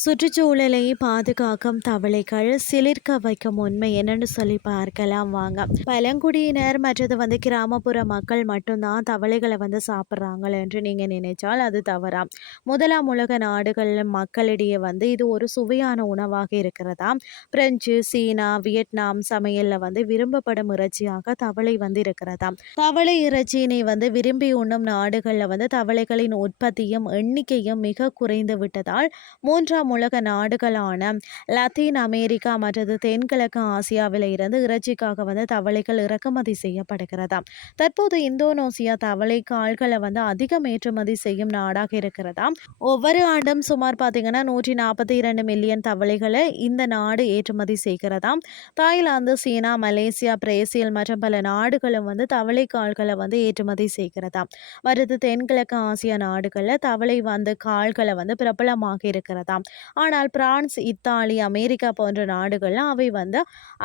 சுற்றுச்சூழலை பாதுகாக்கும் தவளைகள் சிலிர்க்க வைக்கும் உண்மை என்னன்னு சொல்லி பார்க்கலாம் வாங்க. பழங்குடியினர் மற்றது வந்து கிராமப்புற மக்கள் மட்டும்தான் தவளைகளை வந்து சாப்பிட்றாங்கள் என்று நீங்க நினைச்சால் அது தவறாம் முதலாம் உலக நாடுகள் மக்களிடையே வந்து இது ஒரு சுவையான உணவாக இருக்கிறதா? பிரெஞ்சு சீனா வியட்நாம் சமையல்ல வந்து விரும்பப்படும் இறைச்சியாக தவளை வந்து இருக்கிறதா? தவளை இறைச்சியினை வந்து விரும்பி உண்ணும் நாடுகளில் வந்து தவளைகளின் உற்பத்தியும் எண்ணிக்கையும் மிக குறைந்து விட்டதால் மூன்றாம் உலக நாடுகளான லத்தீன் அமெரிக்கா மற்றது தென்கிழக்கு ஆசியாவில் இருந்து இறைச்சிக்காக வந்து தவளைகள் இறக்குமதி செய்யப்படுகிறதா. தற்போது இந்தோனேசியா தவளை கால்களை வந்து அதிகம் ஏற்றுமதி செய்யும் நாடாக இருக்கிறதா? ஒவ்வொரு ஆண்டும் சுமார் பார்த்தீங்கன்னா நூற்றி நாற்பத்தி இரண்டு மில்லியன் தவளைகளை இந்த நாடு ஏற்றுமதி செய்கிறதாம் தாய்லாந்து சீனா மலேசியா பிரேசில் மற்றும் பல நாடுகளும் வந்து தவளை கால்களை வந்து ஏற்றுமதி செய்கிறதா? வருது தென்கிழக்கு ஆசிய நாடுகளில் தவளை வந்து கால்களை வந்து பிரபலமாக இருக்கிறதாம் ஆனால் பிரான்ஸ் இத்தாலி அமெரிக்கா போன்ற நாடுகள்லாம் அவை வந்து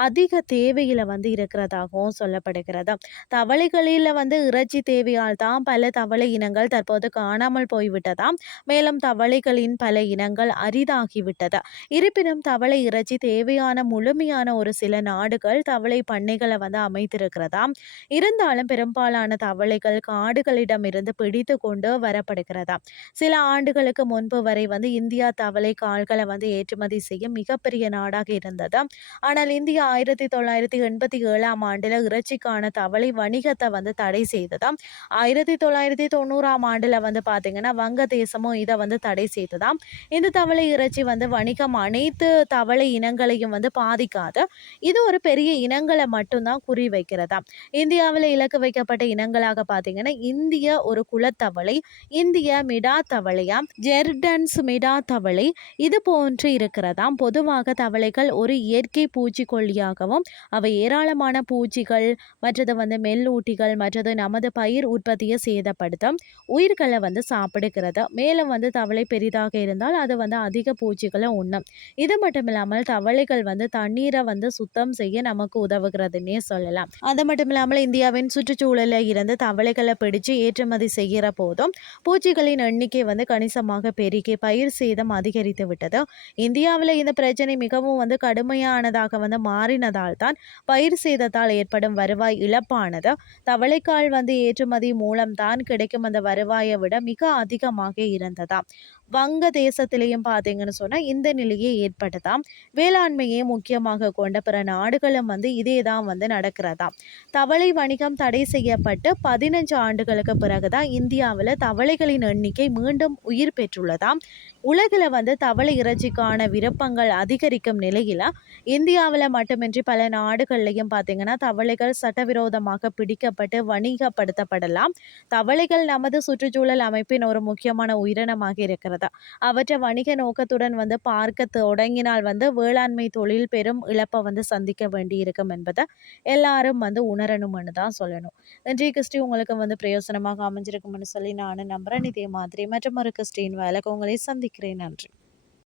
அதிக தேவையில் வந்து இருக்கிறதாகவும் சொல்லப்படுகிறது. தவளைகளில் வந்து இறைச்சி தேவையால் தான் பல தவளை இனங்கள் தற்போது காணாமல் போய்விட்டதாம். மேலும் தவளைகளின் பல இனங்கள் அரிதாகிவிட்டது. இருப்பினும் தவளை இறைச்சி தேவையான முழுமையான ஒரு சில நாடுகள் தவளை பண்ணைகளை வந்து அமைத்திருக்கிறதாம். இருந்தாலும் பெரும்பாலான தவளைகள் காடுகளிடமிருந்து பிடித்து கொண்டு வரப்படுகிறதா சில ஆண்டுகளுக்கு முன்பு வரை வந்து இந்தியா தவளை ஆள்களை வந்து ஏற்றுமதி செய்ய மிகப்பெரிய நாடாக இருந்தது. ஆனால் இந்தியா ஆயிரத்தி தொள்ளாயிரத்தி எண்பத்தி ஏழாம் ஆண்டில் இறைச்சிக்கான தவளை வணிகத்தை வந்து தடை செய்ததாம் ஆயிரத்தி தொள்ளாயிரத்தி தொண்ணூறாம் ஆண்டில் வந்து பார்த்தீங்கன்னா வங்கதேசமும் இதை வந்து தடை செய்ததாம் இந்த தவளை இறைச்சி வந்து வணிகம் அனைத்து தவளை இனங்களையும் வந்து பாதிக்காது. இது ஒரு பெரிய இனங்களை மட்டும்தான் குறி வைக்கிறதா இந்தியாவில் இலக்கு வைக்கப்பட்ட இனங்களாக பார்த்தீங்கன்னா இந்திய ஒரு குலத்தவளை இந்திய மிடா தவளையா ஜெர்டன்ஸ் மிடா தவளை இது போன்று இருக்கிறதாம். பொதுவாக தவளைகள் ஒரு இயற்கை பூச்சிக்கொல்லியாகவும் அவை ஏராளமான பூச்சிகள் மற்றது வந்து மெல்லூட்டிகள் மற்றது நமது பயிர் உற்பத்தியை சேதப்படுத்தும் உயிர்களை வந்து சாப்பிடுகிறது. மேலும் வந்து தவளை பெரிதாக இருந்தால் அது வந்து அதிக பூச்சிகளை உண்ணும். இது மட்டும் இல்லாமல் தவளைகள் வந்து தண்ணீரை வந்து சுத்தம் செய்ய நமக்கு உதவுகிறதுன்னே சொல்லலாம். அது மட்டும் இல்லாமல் இந்தியாவின் சுற்றுச்சூழலில் இருந்து தவளைகளை பிடிச்சு ஏற்றுமதி செய்கிற போதும் பூச்சிகளின் எண்ணிக்கை வந்து கணிசமாக பெருகி பயிர் சேதம் அதிகரித்து விட்டது இந்தியாவில் இந்த பிரச்சனை மிகவும் வந்து கடுமையானதாக வந்து மாறினதால் தான் பயிர் சேதத்தால் ஏற்படும் வருவாய் இழப்பானது. தவளைக்கால் வந்து ஏற்றுமதி மூலம் தான் கிடைக்கும் அந்த வருவாயை விட மிக அதிகமாக இருந்ததாம் வங்க தேசத்திலையும் பார்த்தீங்கன்னு சொன்னால் இந்த நிலையே ஏற்பட்டதாம். வேளாண்மையை முக்கியமாக கொண்ட பிற நாடுகளும் வந்து இதே தான் வந்து நடக்கிறதாம். தவளை வணிகம் தடை செய்யப்பட்டு பதினஞ்சு ஆண்டுகளுக்கு பிறகுதான் இந்தியாவில் தவளைகளின் எண்ணிக்கை மீண்டும் உயிர் பெற்றுள்ளதாம். உலகில் வந்து தவளை இறைச்சிக்கான விருப்பங்கள் அதிகரிக்கும் நிலையில் இந்தியாவில் மட்டுமின்றி பல நாடுகள்லையும் பார்த்தீங்கன்னா தவளைகள் சட்டவிரோதமாக பிடிக்கப்பட்டு வணிகப்படுத்தப்படலாம். தவளைகள் நமது சுற்றுச்சூழல் அமைப்பின் ஒரு முக்கியமான உயிரினமாக இருக்கிறது அவற்றை வணிக நோக்கத்துடன் வந்து பார்க்க தொடங்கினால் வந்து வேளாண்மை தொழில் பெரும் இழப்பை வந்து சந்திக்க வேண்டி இருக்கும் என்பதை எல்லாரும் வந்து உணரணும்னு தான் சொல்லணும். நன்றி கிறிஸ்டி உங்களுக்கு வந்து பிரயோசனமாக அமைஞ்சிருக்கும்னு சொல்லி நானும் நம்புகிறேன் இதே மாதிரி மற்றும் ஒரு கிறிஸ்டின் வேலைக்கு உங்களை சந்திக்கிறேன். நன்றி.